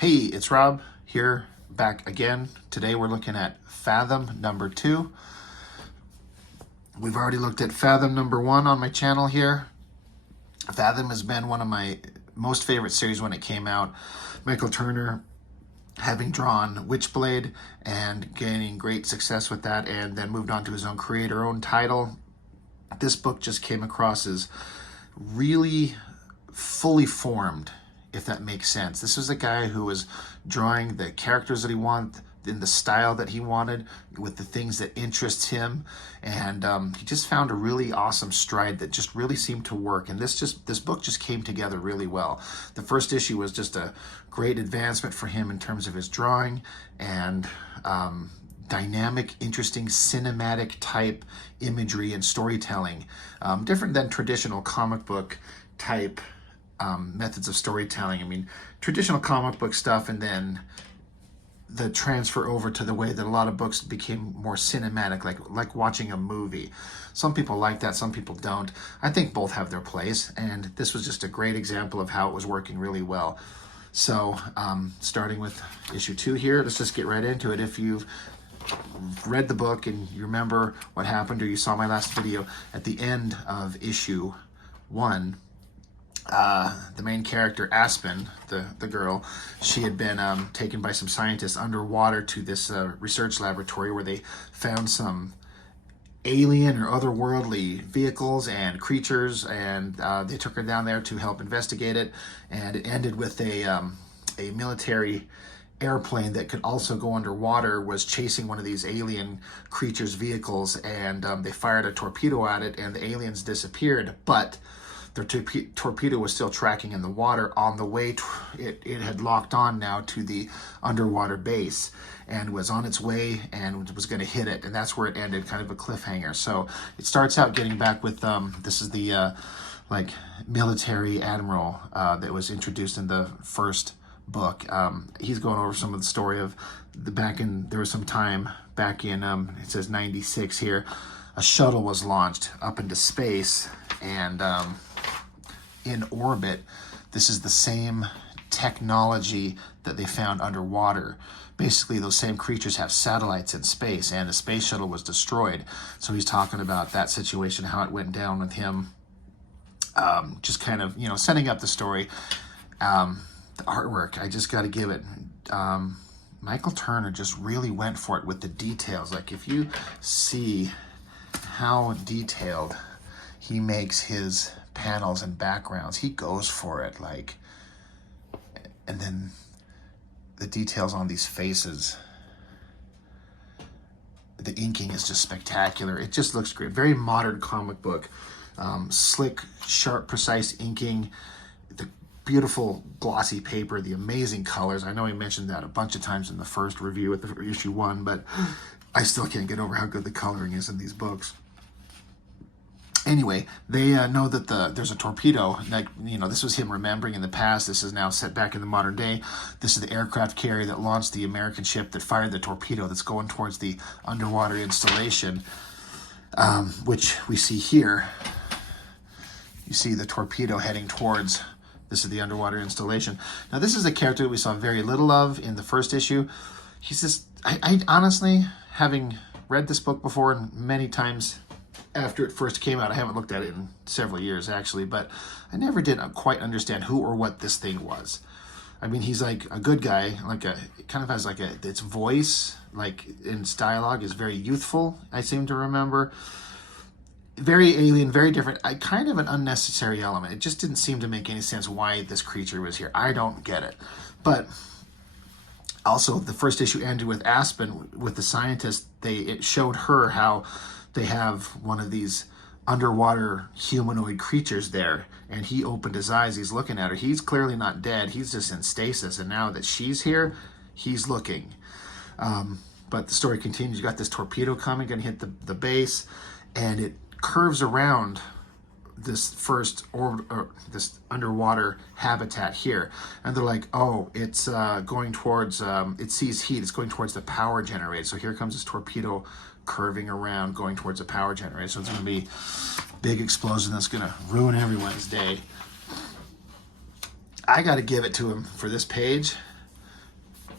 Hey, it's Rob here, back again. Today we're looking at Fathom number 2. We've already looked at Fathom number 1 on my channel here. Fathom has been one of my most favorite series when it came out. Michael Turner having drawn Witchblade and gaining great success with that, and then moved on to his own creator-owned title. This book just came across as really fully formed, if that makes sense. This was a guy who was drawing the characters that he wanted, in the style that he wanted, with the things that interests him, and he just found a really awesome stride that just really seemed to work. And this book just came together really well. The first issue was just a great advancement for him in terms of his drawing and dynamic, interesting, cinematic type imagery and storytelling, different than traditional comic book type methods of storytelling. I mean, traditional comic book stuff, and then the transfer over to the way that a lot of books became more cinematic, like watching a movie. Some people like that, some people don't. I think both have their place, and this was just a great example of how it was working really well. So starting with issue 2 here, let's just get right into it. If you've read the book and you remember what happened, or you saw my last video, at the end of issue 1, the main character, Aspen, the girl, she had been taken by some scientists underwater to this research laboratory where they found some alien or otherworldly vehicles and creatures, and they took her down there to help investigate it. And it ended with a military airplane that could also go underwater was chasing one of these alien creatures' vehicles, and they fired a torpedo at it, and the aliens disappeared. But their torpedo was still tracking in the water. On the way, it had locked on now to the underwater base and was on its way and was going to hit it. And that's where it ended, kind of a cliffhanger. So it starts out getting back with, this is the like military admiral that was introduced in the first book. He's going over some of the story of there was some time back in, it says 96 here, a shuttle was launched up into space, and in orbit, this is the same technology that they found underwater. Basically, those same creatures have satellites in space, and the space shuttle was destroyed. So he's talking about that situation, how it went down with him, just kind of, setting up the story. The artwork, I just got to give it, Michael Turner just really went for it with the details. Like, if you see how detailed he makes his panels and backgrounds, he goes for it, like, and then the details on these faces, the inking is just spectacular. It just looks great. Very modern comic book, slick, sharp, precise inking, the beautiful glossy paper, the amazing colors. I know I mentioned that a bunch of times in the first review with the issue 1, but I still can't get over how good the coloring is in these books. Anyway, they know that there's a torpedo. Like, this was him remembering in the past. This is now set back in the modern day. This is the aircraft carrier that launched the American ship that fired the torpedo that's going towards the underwater installation, which we see here. You see the torpedo heading towards, this is the underwater installation. Now, this is a character we saw very little of in the first issue. He's just, I honestly, having read this book before and many times after it first came out, I haven't looked at it in several years actually, but I never did quite understand who or what this thing was. I mean, he's like a good guy, kind of has its voice, like in its dialogue, is very youthful, I seem to remember. Very alien, very different, kind of an unnecessary element. It just didn't seem to make any sense why this creature was here. I don't get it. But also, the first issue ended with Aspen, with the scientist. It showed her how they have one of these underwater humanoid creatures there, and he opened his eyes, he's looking at her. He's clearly not dead, he's just in stasis, and now that she's here, he's looking. But the story continues. You got this torpedo coming, gonna hit the base, and it curves around this this underwater habitat here, and they're like, oh, it's going towards, it sees heat, it's going towards the power generator. So here comes this torpedo curving around, going towards a power generator. So it's going to be a big explosion that's going to ruin everyone's day. I got to give it to him for this page.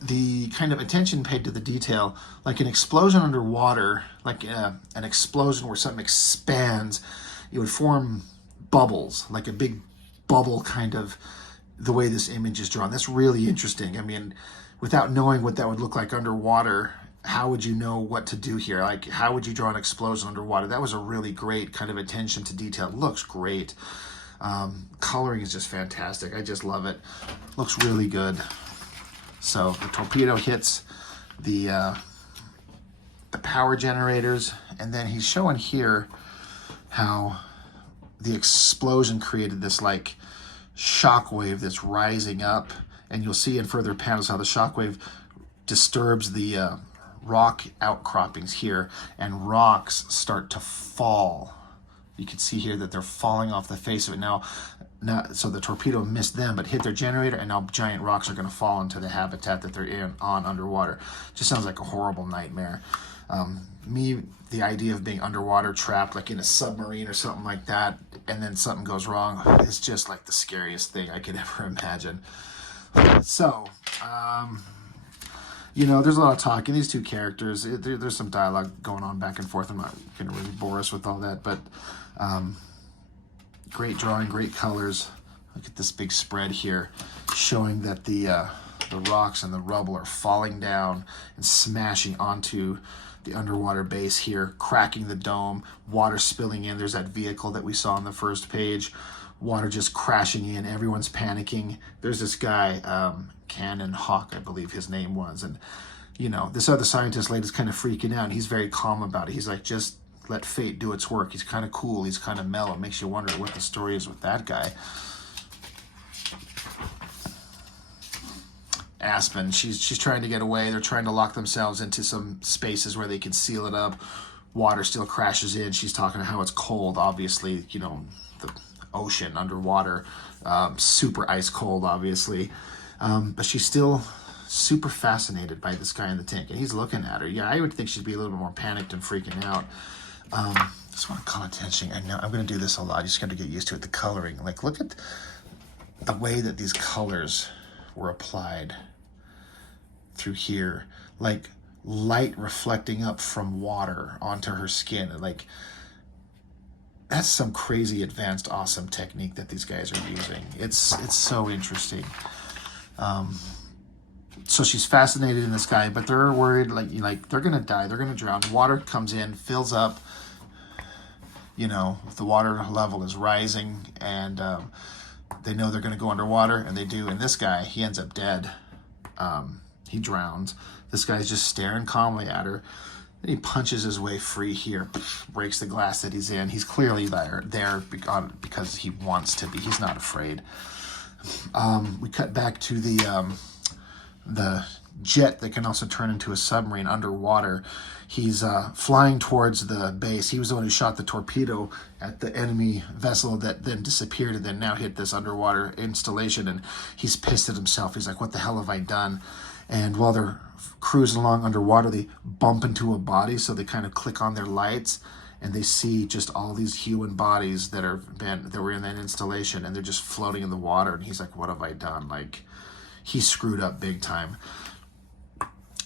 the kind of attention paid to the detail, like an explosion underwater, like an explosion where something expands, it would form bubbles, like a big bubble kind of, the way this image is drawn. That's really interesting. I mean, without knowing what that would look like underwater, how would you know what to do here? Like, how would you draw an explosion underwater? That was a really great kind of attention to detail. It looks great. Coloring is just fantastic. I just love it. Looks really good. So the torpedo hits the power generators, and then he's showing here how the explosion created this like shock wave that's rising up, and you'll see in further panels how the shock wave disturbs the rock outcroppings here, and rocks start to fall. You can see here that they're falling off the face of it now. So the torpedo missed them, but hit their generator, and now giant rocks are going to fall into the habitat that they're on underwater. Just sounds like a horrible nightmare. The idea of being underwater, trapped like in a submarine or something like that, and then something goes wrong, is just like the scariest thing I could ever imagine. So, you know, there's a lot of talking. These two characters, there's some dialogue going on back and forth. I'm not going to really bore us with all that, but great drawing, great colors. Look at this big spread here, showing that the rocks and the rubble are falling down and smashing onto the underwater base here, cracking the dome, water spilling in. There's that vehicle that we saw on the first page. Water just crashing in. Everyone's panicking. There's this guy, Cannon Hawk, I believe his name was. And, you know, this other scientist lady's kind of freaking out. And he's very calm about it. He's like, just let fate do its work. He's kind of cool. He's kind of mellow. It makes you wonder what the story is with that guy. Aspen, she's trying to get away. They're trying to lock themselves into some spaces where they can seal it up. Water still crashes in. She's talking about how it's cold. Obviously, you know, the ocean underwater, super ice cold, obviously. But she's still super fascinated by this guy in the tank, and he's looking at her. Yeah, I would think she'd be a little bit more panicked and freaking out. Just want to call attention. I know I'm going to do this a lot. You just got to get used to it. The coloring, like, look at the way that these colors were applied through here, like light reflecting up from water onto her skin. Like, that's some crazy advanced awesome technique that these guys are using. It's so interesting. So she's fascinated in this guy, but they're worried, like they're gonna die, they're gonna drown. Water comes in, fills up, you know, the water level is rising, and they know they're gonna go underwater, and they do. And this guy, he ends up dead. He drowns. This guy's just staring calmly at her. Then he punches his way free here, breaks the glass that he's in. He's clearly there because he wants to be. He's not afraid. We cut back to the jet that can also turn into a submarine underwater. He's flying towards the base. He was the one who shot the torpedo at the enemy vessel that then disappeared and then now hit this underwater installation, and he's pissed at himself. He's like, what the hell have I done? And while they're cruising along underwater, they bump into a body, so they kind of click on their lights, and they see just all these human bodies that were in that installation, and they're just floating in the water. And he's like, what have I done? Like, he screwed up big time.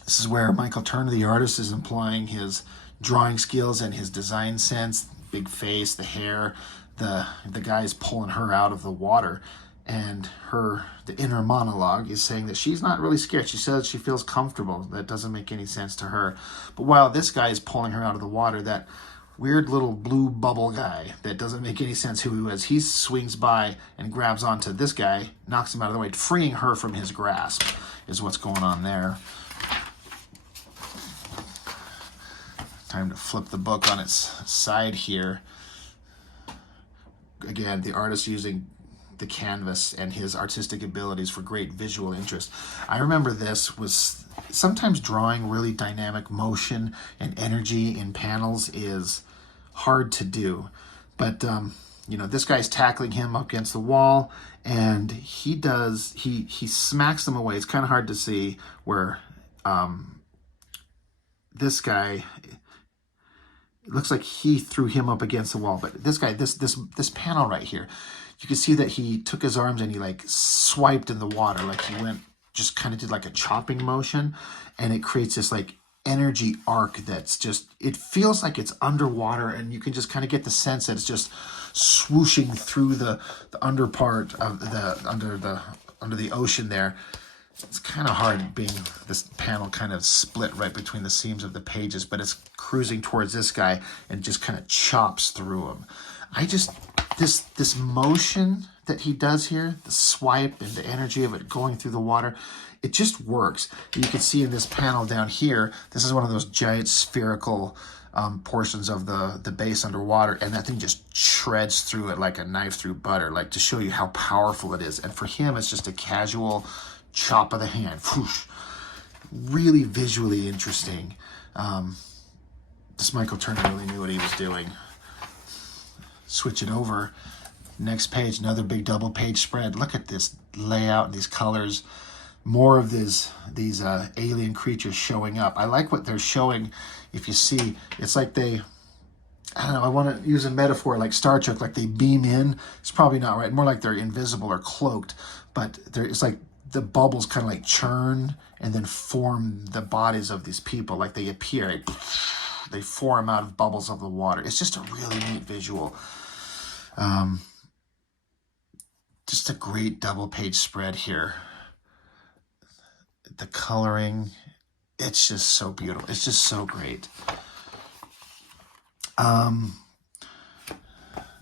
This is where Michael Turner, the artist, is employing his drawing skills and his design sense. Big face, the hair, the guy's pulling her out of the water, and the inner monologue is saying that she's not really scared. She says she feels comfortable. That doesn't make any sense to her. But while this guy is pulling her out of the water, that weird little blue bubble guy that doesn't make any sense who he was, he swings by and grabs onto this guy, knocks him out of the way, freeing her from his grasp, is what's going on there. Time to flip the book on its side here. Again, the artist using the canvas and his artistic abilities for great visual interest. I remember this was sometimes drawing really dynamic motion and energy in panels is hard to do. But, you know, this guy's tackling him up against the wall, and he smacks them away. It's kind of hard to see where this guy, it looks like he threw him up against the wall. But this guy, this panel right here, you can see that he took his arms and he like swiped in the water, like he went just kind of did like a chopping motion, and it creates this like energy arc that's just, it feels like it's underwater, and you can just kind of get the sense that it's just swooshing through the under part of under the ocean there. It's kind of hard being this panel kind of split right between the seams of the pages, but it's cruising towards this guy and just kind of chops through him. I just, this motion that he does here, the swipe and the energy of it going through the water, it just works. You can see in this panel down here, this is one of those giant spherical portions of the base underwater, and that thing just shreds through it like a knife through butter, like to show you how powerful it is. And for him, it's just a casual chop of the hand. Whoosh. Really visually interesting. This Michael Turner really knew what he was doing. Switch it over. Next page, another big double page spread. Look at this layout and these colors. More of these alien creatures showing up. I like what they're showing. If you see, it's like they, I don't know, I want to use a metaphor like Star Trek, like they beam in. It's probably not right. More like they're invisible or cloaked, but it's like the bubbles kind of like churn and then form the bodies of these people. Like they appear, they form out of bubbles of the water. It's just a really neat visual. Just a great double page spread here. The coloring, it's just so beautiful. It's just so great.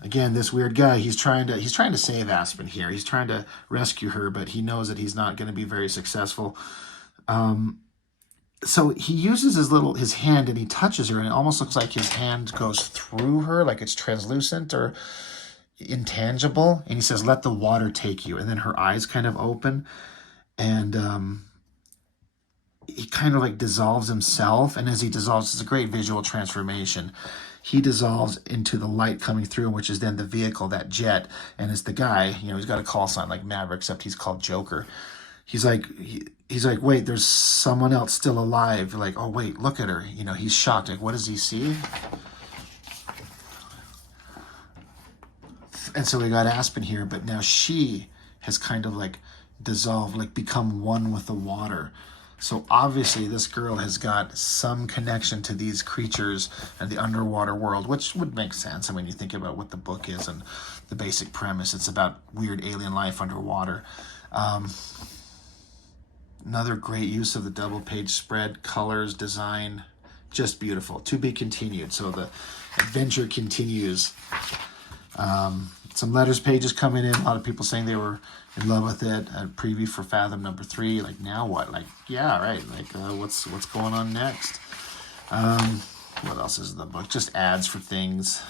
Again, this weird guy, he's trying to save Aspen here. He's trying to rescue her, but he knows that he's not going to be very successful. So he uses his hand and he touches her, and it almost looks like his hand goes through her, like it's translucent or intangible. And he says, "Let the water take you." And then her eyes kind of open, and he kind of like dissolves himself. And as he dissolves, it's a great visual transformation. He dissolves into the light coming through, which is then the vehicle, that jet. And it's the guy, he's got a call sign like Maverick, except he's called Joker. He's like, wait, there's someone else still alive. You're like, oh wait, look at her. He's shocked. Like, what does he see? And so we got Aspen here, but now she has kind of like dissolved, like become one with the water. So obviously this girl has got some connection to these creatures and the underwater world, which would make sense. I mean, you think about what the book is and the basic premise. It's about weird alien life underwater. Another great use of the double page spread, colors, design, just beautiful. To be continued. So the adventure continues. Some letters pages coming in. A lot of people saying they were in love with it. A preview for Fathom number 3. Like, now what? Like, yeah, right. Like, what's going on next? What else is in the book? Just ads for things.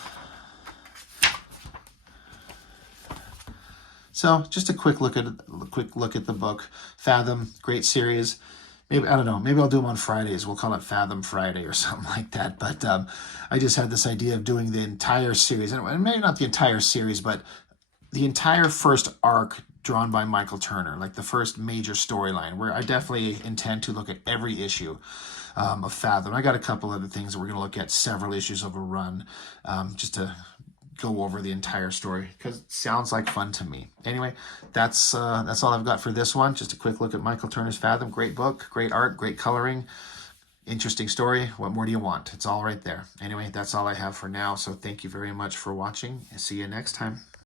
So, just a quick look at the book. Fathom, great series. Maybe, I don't know, maybe I'll do them on Fridays. We'll call it Fathom Friday or something like that. But I just had this idea of doing the entire series, and maybe not the entire series, but the entire first arc drawn by Michael Turner, like the first major storyline, where I definitely intend to look at every issue of Fathom. I got a couple other things that we're going to look at, several issues of a run, just to go over the entire story, because it sounds like fun to me. Anyway, that's all I've got for this one. Just a quick look at Michael Turner's Fathom. Great book, great art, great coloring, interesting story. What more do you want? It's all right there. Anyway, that's all I have for now. So thank you very much for watching, and see you next time.